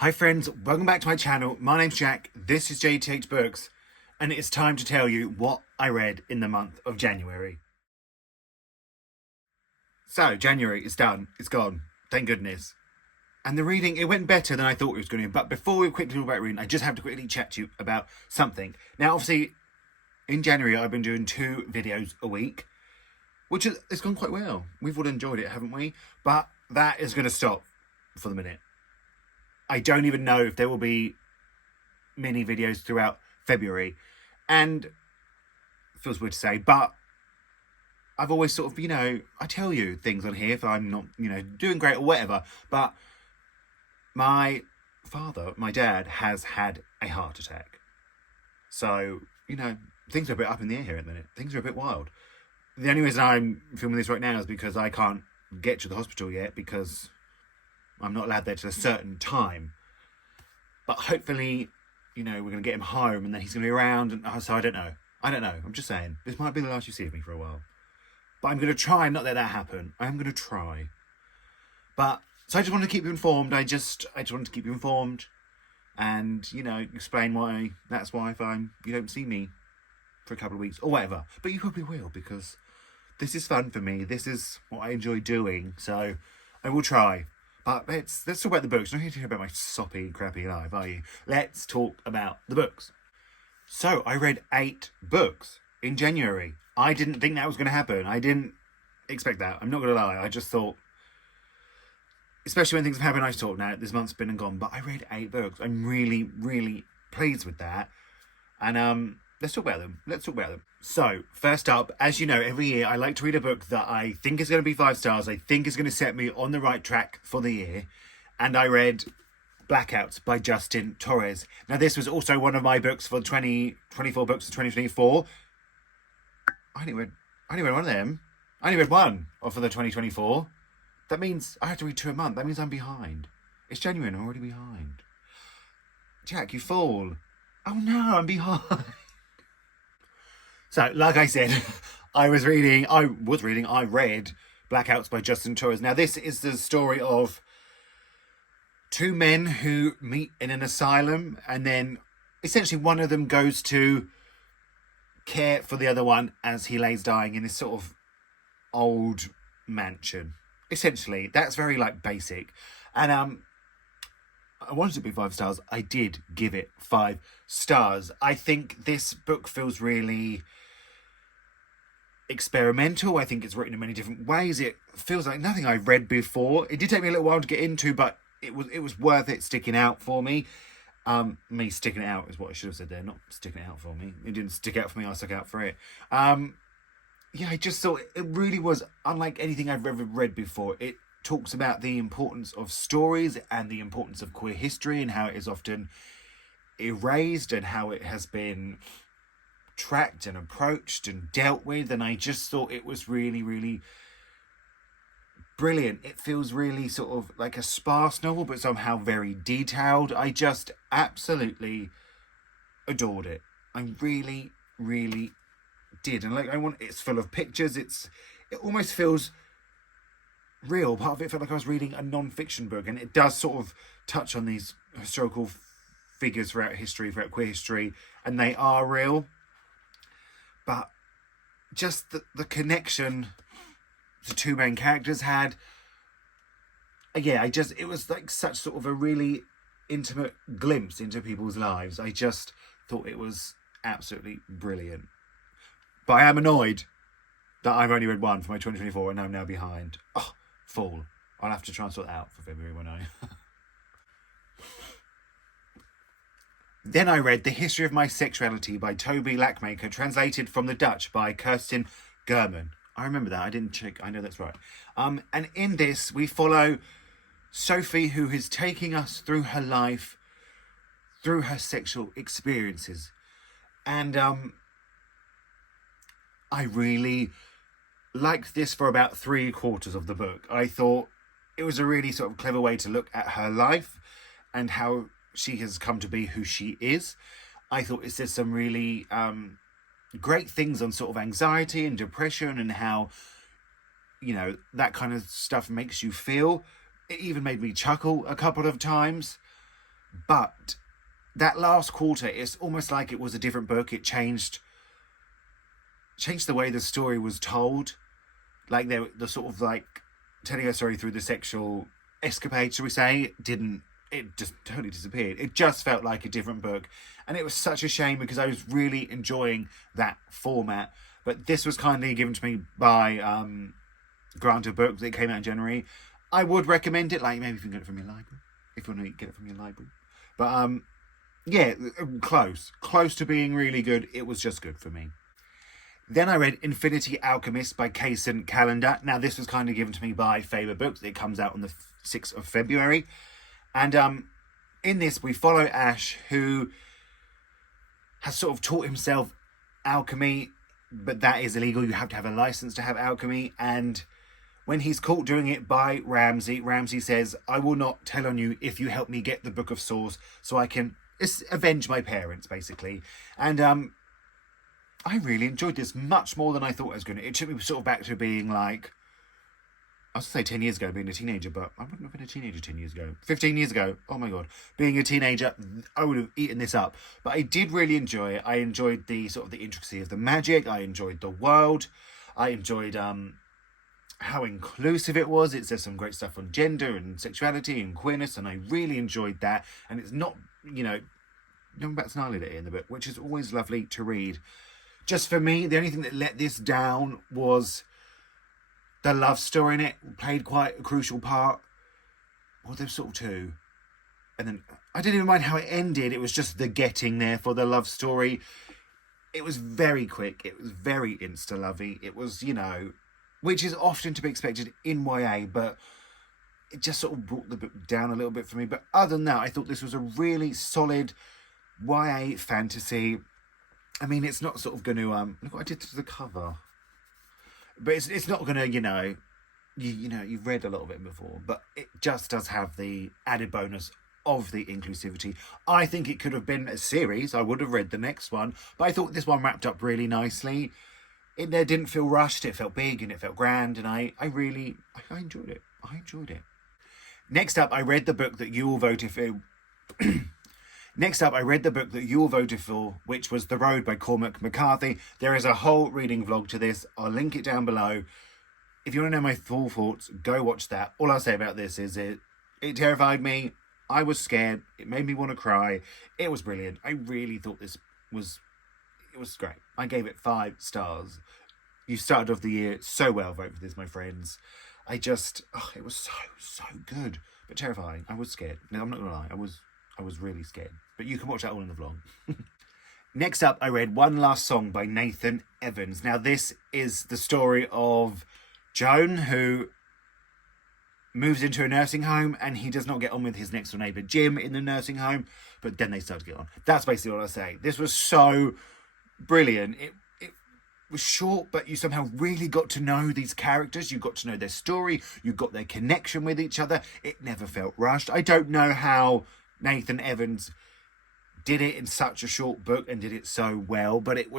Hi friends, welcome back to my channel. My name's Jack, this is Jthbooks, and it's time to tell you what I read in the month of January. So, January is done, it's gone, thank goodness. And the reading, it went better than I thought it was going to, but before we quickly talk about reading, I just have to quickly chat to you about something. Now, obviously, in January, I've been doing 2 videos a week, which it's gone quite well. We've all enjoyed it, haven't we? But that is going to stop for the minute. I don't even know if there will be mini videos throughout February. And it feels weird to say, but I've always sort of, I tell you things on here if I'm not, doing great or whatever. But my father, my dad, has had a heart attack. So, things are a bit up in the air here at the minute. Things are a bit wild. The only reason I'm filming this right now is because I can't get to the hospital yet because I'm not allowed there till a certain time. But hopefully, we're going to get him home and then he's going to be around. And so I don't know. I'm just saying. This might be the last you see of me for a while. But I'm going to try and not let that happen. I am going to try. But, so I just wanted to keep you informed. I just wanted to keep you informed. And, explain why, that's why if you don't see me for a couple of weeks or whatever. But you probably will because this is fun for me. This is what I enjoy doing. So I will try. But let's talk about the books. You're not here to hear about my soppy, crappy life, are you? Let's talk about the books. So, I read 8 books in January. I didn't think that was going to happen. I didn't expect that. I'm not going to lie. I just thought, especially when things have happened, I thought, now this month's been and gone. But I read 8 books. I'm really, really pleased with that. And let's talk about them. So, first up, as you know, every year I like to read a book that I think is going to be 5 stars. I think is going to set me on the right track for the year. And I read Blackouts by Justin Torres. Now, this was also one of my books for 2024 books of 2024. I only read one of them. I only read one for the 2024. That means I have to read 2 a month. That means I'm behind. It's January and I'm already behind. Jack, you fool. Oh no, I'm behind. So, like I said, I read Blackouts by Justin Torres. Now, this is the story of 2 men who meet in an asylum, and then essentially one of them goes to care for the other one as he lays dying in this sort of old mansion. Essentially, that's very, basic. And I wanted it to be 5 stars. I did give it 5 stars. I think this book feels really experimental. I think it's written in many different ways. It feels like nothing I've read before. It did take me a little while to get into, but it was worth it sticking out for me. Me sticking it out is what I should have said there, not sticking it out for me. It didn't stick out for me, I stuck out for it. Yeah, I just thought it really was unlike anything I've ever read before. It talks about the importance of stories and the importance of queer history and how it is often erased and how it has been tracked and approached and dealt with. And I just thought it was really, really brilliant. It feels really sort of like a sparse novel, but somehow very detailed. I just absolutely adored it. I really, really did. And it's full of pictures. It almost feels real. Part of it felt like I was reading a non-fiction book, and it does sort of touch on these historical figures throughout queer history, and they are real. But just the connection the 2 main characters had, it was like such sort of a really intimate glimpse into people's lives. I just thought it was absolutely brilliant. But I am annoyed that I've only read 1 for my 2024 and I'm now behind. Oh, fool. I'll have to try and sort that out for February, won't I? Then I read The History of My Sexuality by Toby Lackmaker, translated from the Dutch by Kirsten German. I remember that. I didn't check. I know that's right. And in this, we follow Sophie, who is taking us through her life, through her sexual experiences. And I really liked this for about 3/4 of the book. I thought it was a really sort of clever way to look at her life and how she has come to be who she is. I thought it said some really great things on sort of anxiety and depression and how, that kind of stuff makes you feel. It even made me chuckle a couple of times. But that last quarter, it's almost like it was a different book. It changed the way the story was told. Like the sort of like telling a story through the sexual escapade, shall we say, it just totally disappeared. It just felt like a different book. And it was such a shame because I was really enjoying that format. But this was kindly given to me by Granta Books. It came out in January. I would recommend it. Like, maybe if you can get it from your library. If you want to get it from your library. But, yeah, close to being really good. It was just good for me. Then I read Infinity Alchemist by Kaysen Callender. Now, this was kind of given to me by Faber Books. It comes out on the 6th of February. And in this, we follow Ash, who has sort of taught himself alchemy, but that is illegal. You have to have a license to have alchemy. And when he's caught doing it by Ramsay, Ramsay says, I will not tell on you if you help me get the Book of Souls so I can avenge my parents, basically. And I really enjoyed this much more than I thought I was going to. It took me sort of back to being like, I was going to say 10 years ago, being a teenager, but I wouldn't have been a teenager 10 years ago. 15 years ago, oh my God. Being a teenager, I would have eaten this up. But I did really enjoy it. I enjoyed the sort of the intricacy of the magic. I enjoyed the world. I enjoyed how inclusive it was. It says some great stuff on gender and sexuality and queerness, and I really enjoyed that. And it's not, no one bats an eyelid at it in the book, which is always lovely to read. Just for me, the only thing that let this down was the love story in it played quite a crucial part. Well, there was sort of two. And then I didn't even mind how it ended. It was just the getting there for the love story. It was very quick. It was very insta-lovey. It was, which is often to be expected in YA, but it just sort of brought the book down a little bit for me. But other than that, I thought this was a really solid YA fantasy. I mean, it's not sort of going to look what I did to the cover, but it's not going to you've read a lot of it before, but it just does have the added bonus of the inclusivity. I think it could have been a series. I would have read the next one, but I thought this one wrapped up really nicely. It didn't feel rushed. It felt big and it felt grand, and I enjoyed it. I enjoyed it. Next up, I read the book that you all voted for. Next up, I read the book that you all voted for, which was The Road by Cormac McCarthy. There is a whole reading vlog to this. I'll link it down below. If you want to know my full thoughts, go watch that. All I'll say about this is it terrified me. I was scared. It made me want to cry. It was brilliant. I really thought it was great. I gave it 5 stars. You started off the year so well. Vote for this, my friends. It was so good, but terrifying. I was scared. No, I'm not going to lie. I was really scared. But you can watch that all in the vlog. Next up, I read One Last Song by Nathan Evans. Now, this is the story of Joan, who moves into a nursing home, and he does not get on with his next door neighbour, Jim, in the nursing home. But then they start to get on. That's basically what I say. This was so brilliant. It was short, but you somehow really got to know these characters. You got to know their story. You got their connection with each other. It never felt rushed. I don't know how Nathan Evans did it in such a short book and did it so well, but it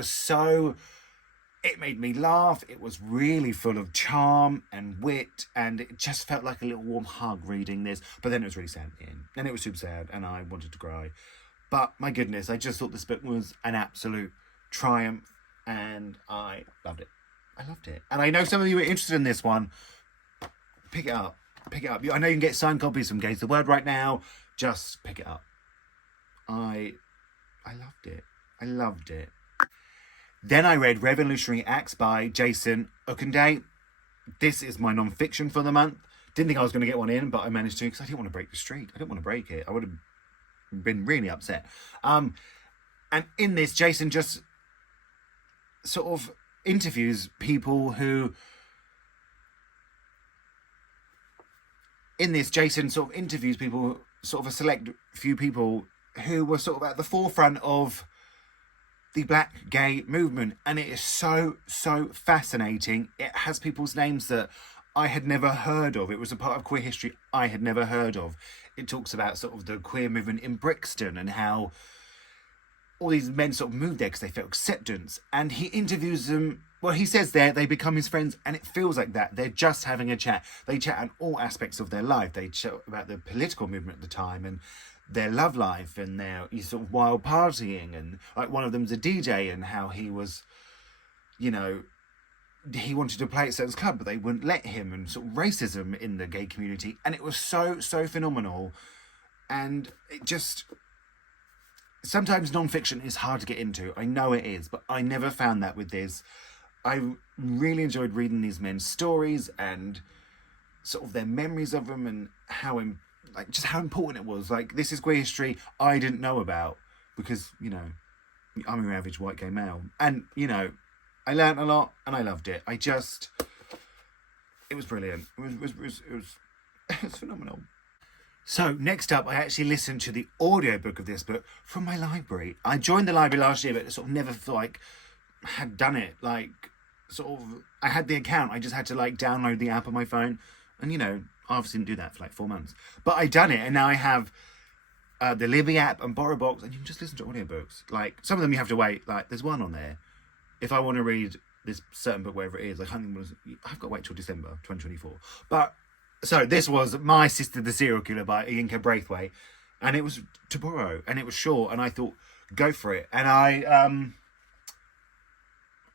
made me laugh. It was really full of charm and wit, and it just felt like a little warm hug reading this. But then it was really sad at the end, and it was super sad, and I wanted to cry. But my goodness, I just thought this book was an absolute triumph, and I loved it. I loved it. And I know some of you are interested in this one. Pick it up. I know you can get signed copies from Gaze the Word right now. Just pick it up. I loved it. Then I read Revolutionary Acts by Jason Okunde. This is my non-fiction for the month. Didn't think I was going to get one in, but I managed to because I didn't want to break the streak. I didn't want to break it. I would have been really upset. And in this, Jason just sort of interviews people who... sort of a select few people who were sort of at the forefront of the Black gay movement, and it is so fascinating. It has people's names that I had never heard of. It was a part of queer history I had never heard of. It talks about sort of the queer movement in Brixton and how all these men sort of moved there because they felt acceptance, and he interviews them. Well, he says there they become his friends, and it feels like that. They're just having a chat. They chat on all aspects of their life. They chat about the political movement at the time and their love life and their sort of wild partying, and like one of them's a DJ and how he was, you know, he wanted to play at certain club but they wouldn't let him, and sort of racism in the gay community, and it was so phenomenal. And it just, sometimes non-fiction is hard to get into, I know it is, but I never found that with this. I really enjoyed reading these men's stories and sort of their memories of them, and how just how important it was. Like, this is queer history I didn't know about, because, you know, I'm your average white gay male, and, you know, I learnt a lot and I loved it. It was brilliant. It was phenomenal. So next up, I actually listened to the audiobook of this book from my library. I joined the library last year, but sort of never had done it. Like, sort of, I had the account, I just had to download the app on my phone, and, you know, I obviously didn't do that for 4 months. But I done it, and now I have the Libby app and BorrowBox, and you can just listen to audiobooks. Like, some of them you have to wait. Like, there's one on there. If I want to read this certain book, wherever it is, I've got to wait till December 2024. But, so this was My Sister the Serial Killer by Yinka Braithwaite, and it was to borrow, and it was short, and I thought, go for it. And I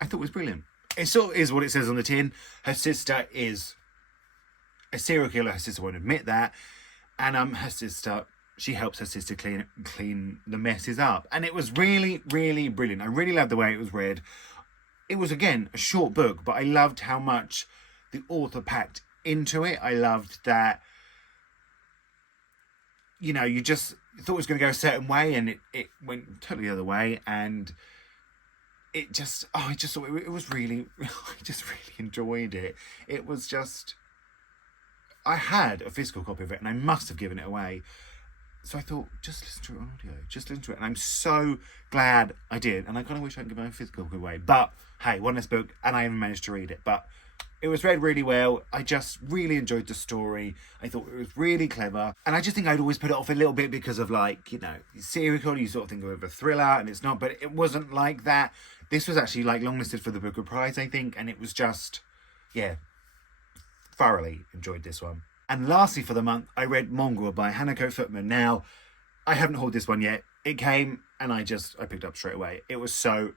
thought it was brilliant. It sort of is what it says on the tin. Her sister is a serial killer. Her sister won't admit that. And her sister, she helps her sister clean the messes up. And it was really, really brilliant. I really loved the way it was read. It was, again, a short book, but I loved how much the author packed into it. I loved that, you know, you just thought it was going to go a certain way, and it went totally the other way. And it just, I just thought it was really, I just really enjoyed it. It was just, I had a physical copy of it, and I must have given it away. So I thought, just listen to it on audio. Just listen to it. And I'm so glad I did. And I kind of wish I could give my physical copy away. But, hey, one less book, and I even managed to read it. But it was read really well. I just really enjoyed the story. I thought it was really clever. And I just think I'd always put it off a little bit because of, you know, serial killer, you sort of think of a thriller, and it's not. But it wasn't like that. This was actually, longlisted for the Booker Prize, I think. And it was just, yeah, thoroughly enjoyed this one. And lastly for the month, I read Mongrel by Hanako Footman. Now, I haven't hauled this one yet. It came, and I picked up straight away. It was so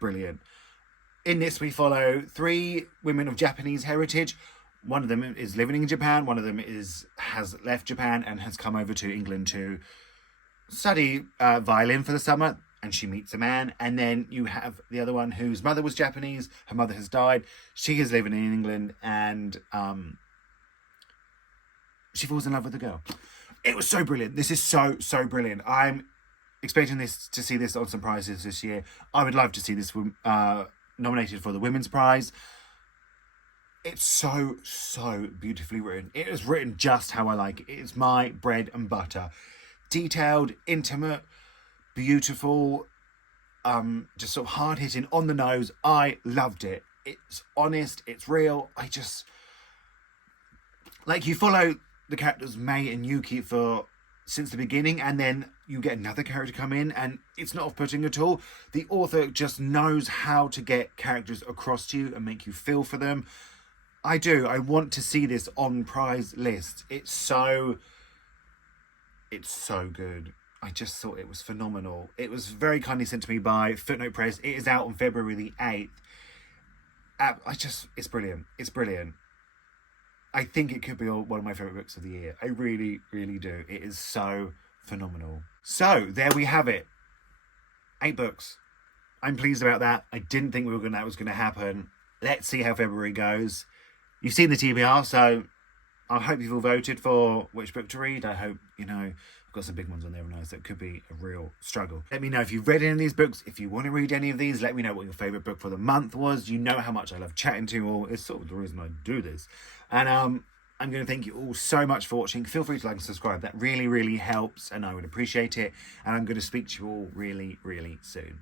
brilliant. In this, we follow 3 women of Japanese heritage. One of them is living in Japan. One of them has left Japan and has come over to England to study violin for the summer. And she meets a man. And then you have the other one whose mother was Japanese. Her mother has died. She is living in England, and she falls in love with a girl. It was so brilliant. This is so brilliant. I'm expecting to see this on some prizes this year. I would love to see this nominated for the Women's Prize. It's so beautifully written. It is written just how I like it. It's my bread and butter. Detailed, intimate, beautiful, just sort of hard-hitting, on the nose. I loved it. It's honest, it's real. You follow the characters Mei and Yuki since the beginning, and then you get another character come in, and it's not off-putting at all. The author just knows how to get characters across to you and make you feel for them. I do. I want to see this on prize list. It's so good. I just thought it was phenomenal. It was very kindly sent to me by Footnote Press. It is out on February the 8th. It's brilliant. It's brilliant. I think it could be one of my favourite books of the year. I really, really do. It is so phenomenal. So, there we have it. 8 books. I'm pleased about that. I didn't think that was going to happen. Let's see how February goes. You've seen the TBR, so I hope you've all voted for which book to read. I hope, I've got some big ones on there, and so it could be a real struggle. Let me know if you've read any of these books. If you want to read any of these, let me know what your favourite book for the month was. You know how much I love chatting to you all. It's sort of the reason I do this. And I'm going to thank you all so much for watching. Feel free to like and subscribe. That really, really helps, and I would appreciate it. And I'm going to speak to you all really, really soon.